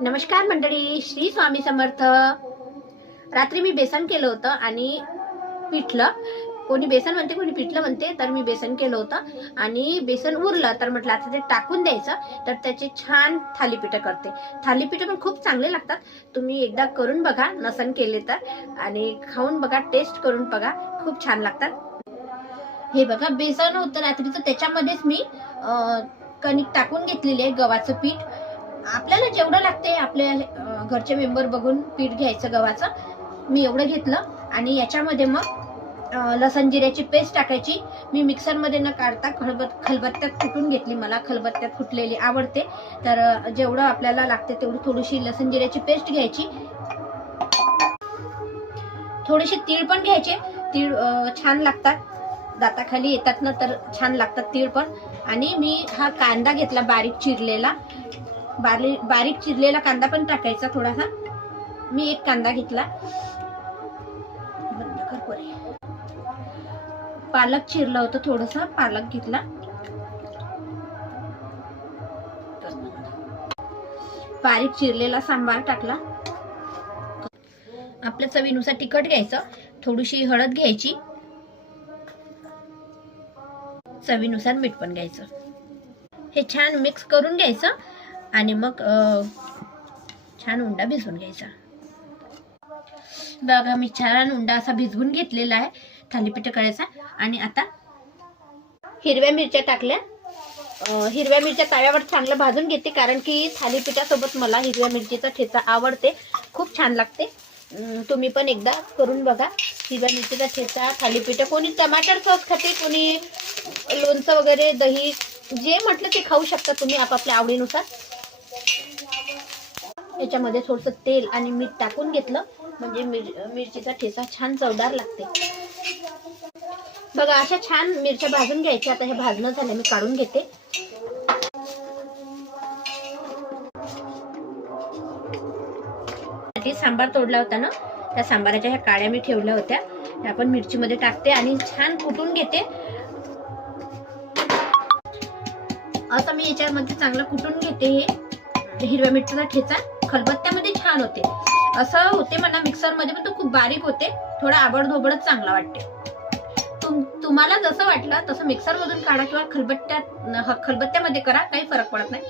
नमस्कार मंडळी, श्री स्वामी समर्थ. रात्री मी बेसन केलं होतं आणि पिठलं, कोणी बेसन म्हणते कोणी पिठलं म्हणते, तर मी बेसन केलं होतं आणि बेसन उरलं तर म्हटलं आता ते टाकून द्यायचं. तर त्याचे छान थालीपीठं करते. थालीपीठं पण खूप चांगले लागतात. तुम्ही एकदा करून बघा नसन केले तर, आणि खाऊन बघा, टेस्ट करून बघा, खूप छान लागतात. हे बघा बेसन होतं रात्रीचं, त्याच्यामध्येच मी कणिक टाकून घेतलेली आहे, गव्हाचं पीठ. आपल्याला जेवढं लागते आपल्या घरचे मेंबर बघून पीठ घ्यायचं गव्हाचं. मी एवढं घेतलं आणि याच्यामध्ये मग लसण जिऱ्याची पेस्ट टाकायची. मी मिक्सरमध्ये न काढता खलबत्त्यात कुटून घेतली. मला खलबत्त्यात कुटलेली आवडते. तर जेवढं आपल्याला लागते तेवढी थोडीशी लसण जिऱ्याची पेस्ट घ्यायची. थोडेसे तीळ पण घ्यायचे. तीळ छान लागतात, दाताखाली येतात ना, तर छान लागतात तीळ पण. आणि मी हा कांदा घेतला बारीक चिरलेला. बारीक चिरलेला कांदा पण टाकायचा थोडासा. मी एक कांदा घेतला. पालक चिरला होता, थोडासा पालक घेतला. बारीक चिरलेला सांबार टाकला. आपल्या चवीनुसार तिखट घ्यायचं. थोडीशी हळद घ्यायची. चवीनुसार मीठ पण घ्यायचं. हे छान मिक्स करून घ्यायचं आणि मग छान उंडा भिजवून घ्यायचा. बघा मी छान उंडा असा भिजवून घेतलेला आहे थालीपीठ करायचा. आणि आता हिरव्या मिरच्या टाकल्या. हिरव्या मिरच्या तव्यावर चांगलं भाजून घेते, कारण की थालीपीठासोबत मला हिरव्या मिरचीचा ठेचा आवडते, खूप छान लागते. तुम्ही पण एकदा करून बघा हिरव्या मिरचीचा ठेचा थालीपीठ. कोणी टमाटर सॉस खाते, कोणी लोणचं वगैरे, दही, जे म्हटलं ते खाऊ शकता तुम्ही आपापल्या आवडीनुसार. याच्यामध्ये थोडंसं तेल आणि मीठ टाकून घेतलं म्हणजे मिरचीचा ठेचा छान चवदार लागते. बघा अशा छान मिरच्या भाजून घ्यायच्या. आता हे भाजणं झालं, मी काढून घेते. सांबार तोडला होता ना, त्या सांबाराच्या ह्या काड्या मी ठेवल्या होत्या, त्या पण मिरची मध्ये टाकते आणि छान कुटून घेते. असं मी याच्यामध्ये चांगलं कुटून घेते. हे हिरव्या मिरचीचा ठेचा खलबत्त्यामध्ये छान होते. असं होते म्हणा मिक्सर मध्ये, पण तो खूप बारीक होते, थोडा आबडधोबडच चांगला वाटते. तुम्हाला जसं वाटलं तसं मिक्सर मधून काढा किंवा खलबत्त्यामध्ये करा, काही फरक पडत नाही.